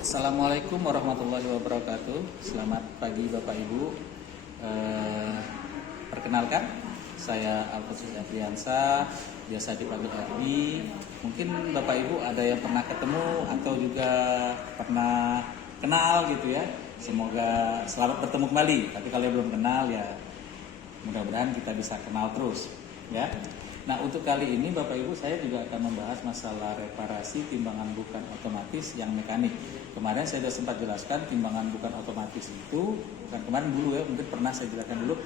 Assalamualaikum warahmatullahi wabarakatuh. Selamat pagi Bapak Ibu. Perkenalkan, saya Alfonsus Adriansa, biasa dipanggil Ardi. Mungkin Bapak Ibu ada yang pernah ketemu atau juga pernah kenal gitu ya. Semoga selamat bertemu kembali. Tapi kalau yang belum kenal ya mudah-mudahan kita bisa kenal terus ya. Nah, untuk kali ini Bapak Ibu saya juga akan membahas masalah reparasi timbangan bukan otomatis yang mekanik. Kemarin saya sudah sempat jelaskan timbangan bukan otomatis itu, bukan kemarin dulu ya, mungkin pernah saya jelaskan dulu.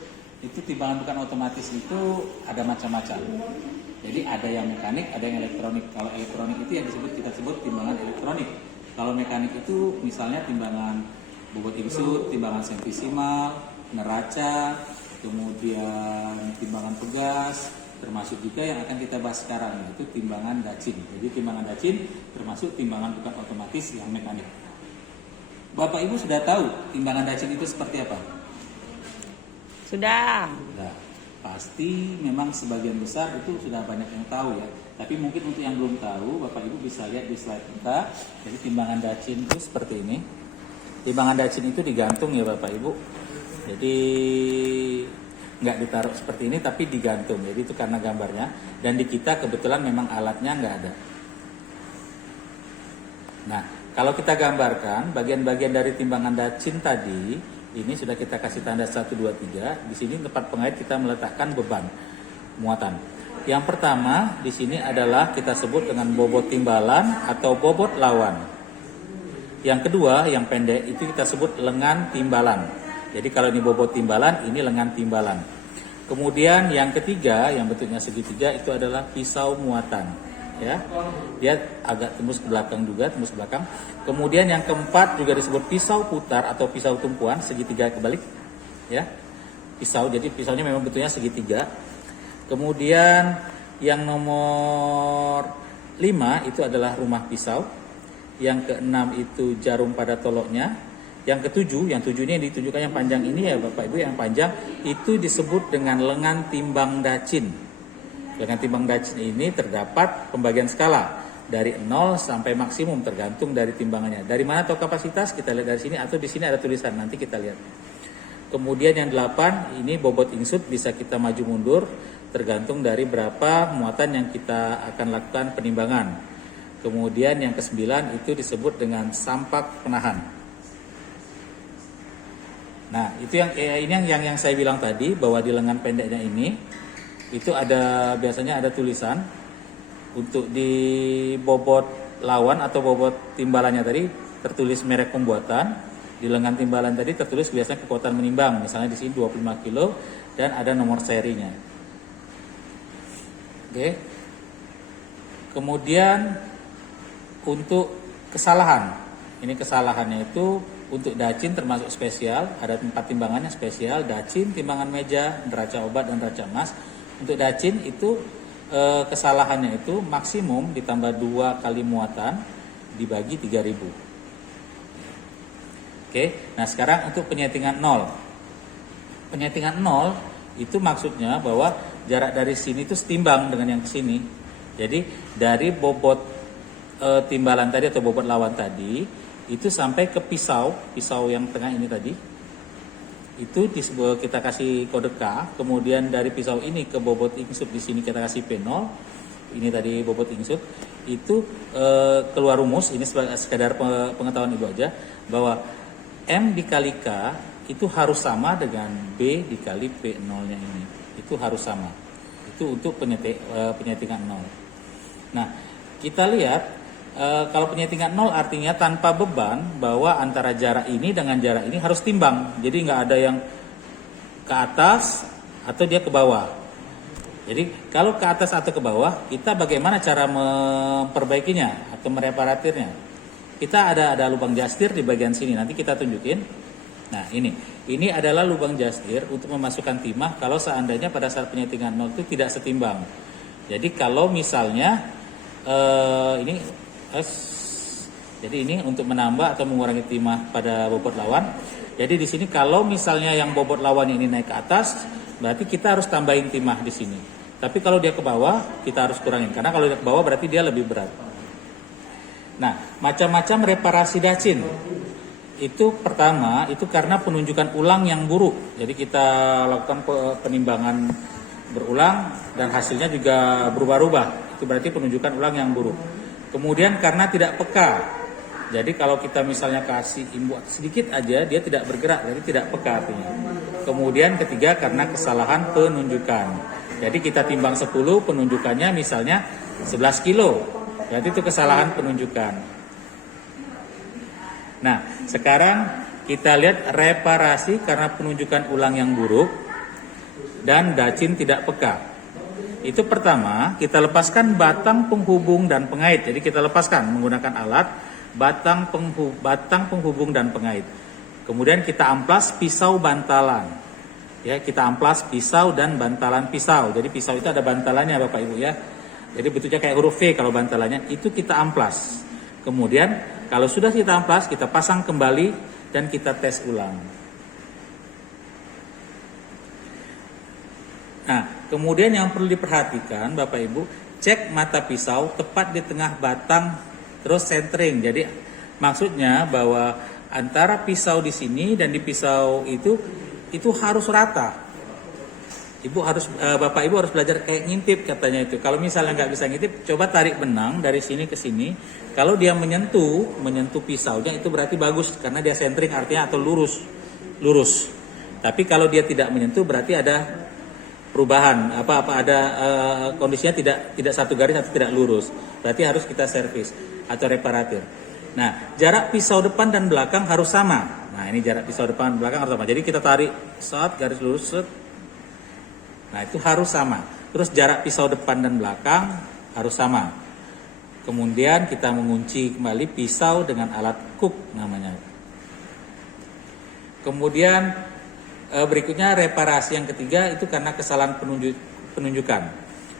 Itu timbangan bukan otomatis itu ada macam-macam. Jadi ada yang mekanik, ada yang elektronik. Kalau elektronik itu yang kita sebut timbangan elektronik. Kalau mekanik itu misalnya timbangan bobot insut, timbangan sentisimal, neraca, kemudian timbangan pegas, termasuk juga yang akan kita bahas sekarang yaitu timbangan dacin. Jadi timbangan dacin termasuk timbangan bukan otomatis yang mekanik. Bapak Ibu sudah tahu timbangan dacin itu seperti apa? Sudah. Nah, pasti memang sebagian besar itu sudah banyak yang tahu ya. Tapi mungkin untuk yang belum tahu, Bapak Ibu bisa lihat di slide kita. Jadi timbangan dacin itu seperti ini. Timbangan dacin itu digantung ya Bapak Ibu. Jadi nggak ditaruh seperti ini tapi digantung, jadi itu karena gambarnya, dan di kita kebetulan memang alatnya nggak ada. Nah, kalau kita gambarkan bagian-bagian dari timbangan dacin tadi, ini sudah kita kasih tanda 1, 2, 3. Di sini tempat pengait kita meletakkan beban muatan. Yang pertama di sini adalah kita sebut dengan bobot timbalan atau bobot lawan. Yang kedua yang pendek itu kita sebut lengan timbalan. Jadi kalau ini bobot timbalan, ini lengan timbalan. Kemudian yang ketiga, yang bentuknya segitiga itu adalah pisau muatan. Ya, dia agak tembus ke belakang juga, tembus ke belakang. Kemudian yang keempat juga disebut pisau putar atau pisau tumpuan, segitiga kebalik. Ya, pisau. Jadi pisaunya memang bentuknya segitiga. Kemudian yang nomor 5 itu adalah rumah pisau. Yang keenam itu jarum pada toloknya. Yang ketujuh, yang tujuh ini yang ditunjukkan yang panjang ini ya Bapak Ibu, yang panjang itu disebut dengan lengan timbang dacin. Lengan timbang dacin ini terdapat pembagian skala dari 0 sampai maksimum tergantung dari timbangannya. Dari mana tahu kapasitas? Kita lihat dari sini atau di sini ada tulisan, nanti kita lihat. Kemudian yang 8 ini bobot insut, bisa kita maju mundur tergantung dari berapa muatan yang kita akan lakukan penimbangan. Kemudian yang ke-9 itu disebut dengan sampak penahan. Nah, itu yang saya bilang tadi, bahwa di lengan pendeknya ini itu biasanya ada tulisan untuk di bobot lawan atau bobot timbalannya tadi tertulis merek pembuatan, di lengan timbalan tadi tertulis biasanya kekuatan menimbang, misalnya di sini 25 kilo dan ada nomor serinya. Oke. Kemudian untuk kesalahan, ini kesalahannya itu untuk dacin termasuk spesial, ada 4 timbangannya spesial: dacin, timbangan meja, neraca obat, dan neraca emas. Untuk dacin itu kesalahannya itu maksimum ditambah 2 kali muatan dibagi 3000. Oke, nah sekarang untuk penyetingan 0. Penyetingan 0 itu maksudnya bahwa jarak dari sini itu setimbang dengan yang ke sini. Jadi dari bobot timbalan tadi atau bobot lawan tadi itu sampai ke pisau yang tengah ini tadi, itu kita kasih kode K. Kemudian dari pisau ini ke bobot insut di sini kita kasih P0. Ini tadi bobot insut. Itu keluar rumus, ini sekedar pengetahuan Ibu aja, bahwa M dikali K itu harus sama dengan B dikali P0-nya ini. Itu harus sama. Itu untuk penyetingan 0. Nah, kita lihat kalau penyetingan 0 artinya tanpa beban, bahwa antara jarak ini dengan jarak ini harus timbang. Jadi nggak ada yang ke atas atau dia ke bawah. Jadi kalau ke atas atau ke bawah, kita bagaimana cara memperbaikinya atau mereparatirnya? Kita ada lubang jastir di bagian sini, nanti kita tunjukin. Nah, ini adalah lubang jastir untuk memasukkan timah kalau seandainya pada saat penyetingan 0 itu tidak setimbang. Jadi kalau misalnya jadi ini untuk menambah atau mengurangi timah pada bobot lawan. Jadi di sini kalau misalnya yang bobot lawan ini naik ke atas, berarti kita harus tambahin timah di sini. Tapi kalau dia ke bawah, kita harus kurangin, karena kalau dia ke bawah berarti dia lebih berat. Nah, macam-macam reparasi dacin. Itu pertama, itu karena penunjukan ulang yang buruk. Jadi kita lakukan penimbangan berulang dan hasilnya juga berubah-ubah. Itu berarti penunjukan ulang yang buruk. Kemudian karena tidak peka. Jadi kalau kita misalnya kasih imbuh sedikit aja, dia tidak bergerak, jadi tidak peka artinya. Kemudian ketiga karena kesalahan penunjukan. Jadi kita timbang 10, penunjukannya misalnya 11 kilo. Berarti itu kesalahan penunjukan. Nah, sekarang kita lihat reparasi karena penunjukan ulang yang buruk dan dacin tidak peka. Itu pertama, kita lepaskan batang penghubung dan pengait. Jadi kita lepaskan menggunakan alat batang penghubung dan pengait. Kemudian kita amplas pisau bantalan. Ya, kita amplas pisau dan bantalan pisau. Jadi pisau itu ada bantalannya Bapak Ibu ya. Jadi bentuknya kayak huruf V kalau bantalannya. Itu kita amplas. Kemudian kalau sudah kita amplas, kita pasang kembali dan kita tes ulang. Nah, kemudian yang perlu diperhatikan Bapak Ibu, cek mata pisau tepat di tengah batang terus centering. Jadi maksudnya bahwa antara pisau di sini dan di pisau itu harus rata. Bapak Ibu harus belajar kayak ngintip katanya itu. Kalau misalnya nggak bisa ngintip, coba tarik benang dari sini ke sini. Kalau dia menyentuh pisaunya itu berarti bagus karena dia centering artinya atau lurus. Tapi kalau dia tidak menyentuh berarti ada perubahan kondisinya tidak satu garis atau tidak lurus. Berarti harus kita servis atau reparatir. Nah, jarak pisau depan dan belakang harus sama. Nah, ini jarak pisau depan dan belakang harus sama. Jadi kita tarik garis lurus set. Nah, itu harus sama. Terus jarak pisau depan dan belakang harus sama. Kemudian kita mengunci kembali pisau dengan alat cook namanya. Kemudian berikutnya reparasi yang ketiga itu karena kesalahan penunjukan.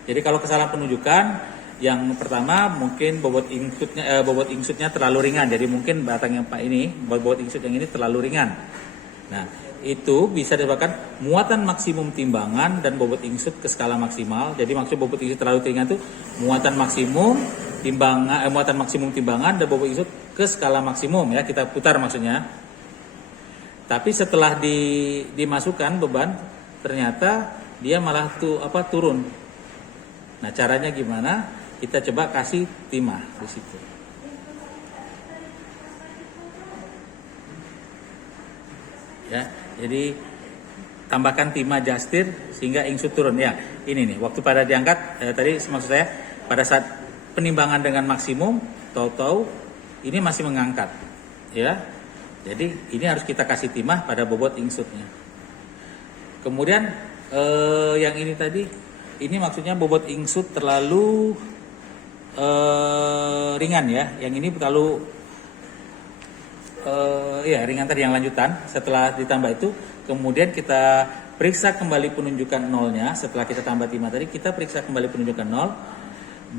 Jadi kalau kesalahan penunjukan, yang pertama mungkin bobot ingsutnya terlalu ringan. Jadi mungkin batang yang bobot ingsut yang ini terlalu ringan. Nah, itu bisa disebabkan muatan maksimum timbangan dan bobot ingsut ke skala maksimal. Jadi maksud bobot ingsut terlalu ringan itu muatan maksimum timbangan dan bobot ingsut ke skala maksimum ya. Kita putar maksudnya. Tapi setelah dimasukkan beban, ternyata dia malah turun. Nah, caranya gimana? Kita coba kasih timah di situ. Ya, jadi tambahkan timah jastir sehingga ingsut turun. Ya, ini nih waktu pada diangkat tadi maksud saya pada saat penimbangan dengan maksimum, tahu-tahu ini masih mengangkat. Ya. Jadi ini harus kita kasih timah pada bobot ingsutnya. Kemudian yang ini tadi, ini maksudnya bobot ingsut terlalu ringan ya. Yang ini terlalu ringan tadi yang lanjutan. Setelah ditambah itu, kemudian kita periksa kembali penunjukan nolnya. Setelah kita tambah timah tadi, kita periksa kembali penunjukan nol.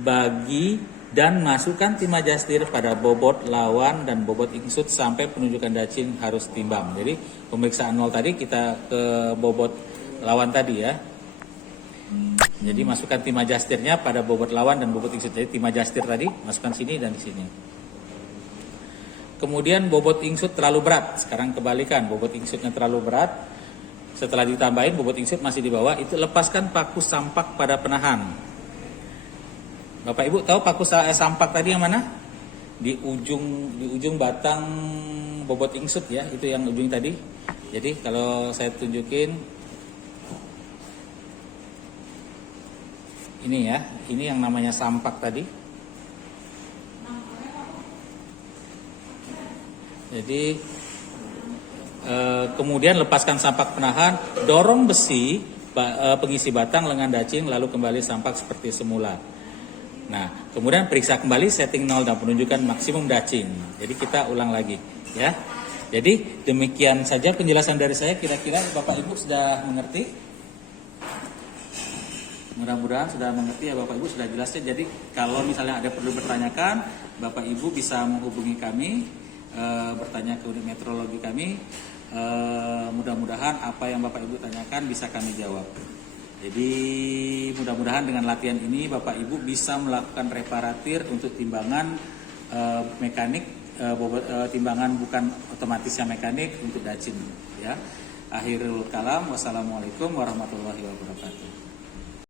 Bagi dan masukkan timah jastir pada bobot lawan dan bobot ingsut sampai penunjukan dacin harus timbang. Jadi pemeriksaan nol tadi kita ke bobot lawan tadi ya. Jadi masukkan timah jastirnya pada bobot lawan dan bobot ingsut. Jadi timah jastir tadi masukkan sini dan di sini. Kemudian bobot ingsut terlalu berat. Sekarang kebalikan, bobot ingsutnya terlalu berat. Setelah ditambahin bobot ingsut masih di bawah, itu lepaskan paku sampak pada penahan. Bapak Ibu tahu paku sampak tadi yang mana? Di ujung batang bobot ingsut ya, itu yang ujung tadi. Jadi kalau saya tunjukin ini ya, ini yang namanya sampak tadi. Jadi kemudian lepaskan sampak penahan, dorong besi pengisi batang lengan dacing lalu kembali sampak seperti semula. Nah, kemudian periksa kembali setting 0 dan penunjukan maksimum dacing. Jadi kita ulang lagi ya. Jadi demikian saja penjelasan dari saya, kira-kira Bapak Ibu sudah mengerti. Mudah-mudahan sudah mengerti ya Bapak Ibu, sudah jelas ya. Jadi kalau misalnya ada perlu bertanyakan, Bapak Ibu bisa menghubungi kami, bertanya ke unit meteorologi kami. Mudah-mudahan apa yang Bapak Ibu tanyakan bisa kami jawab. Jadi mudah-mudahan dengan latihan ini Bapak Ibu bisa melakukan reparatir untuk timbangan mekanik, timbangan bukan otomatis yang mekanik untuk Dacin ya. Akhirul kalam, wassalamualaikum warahmatullahi wabarakatuh.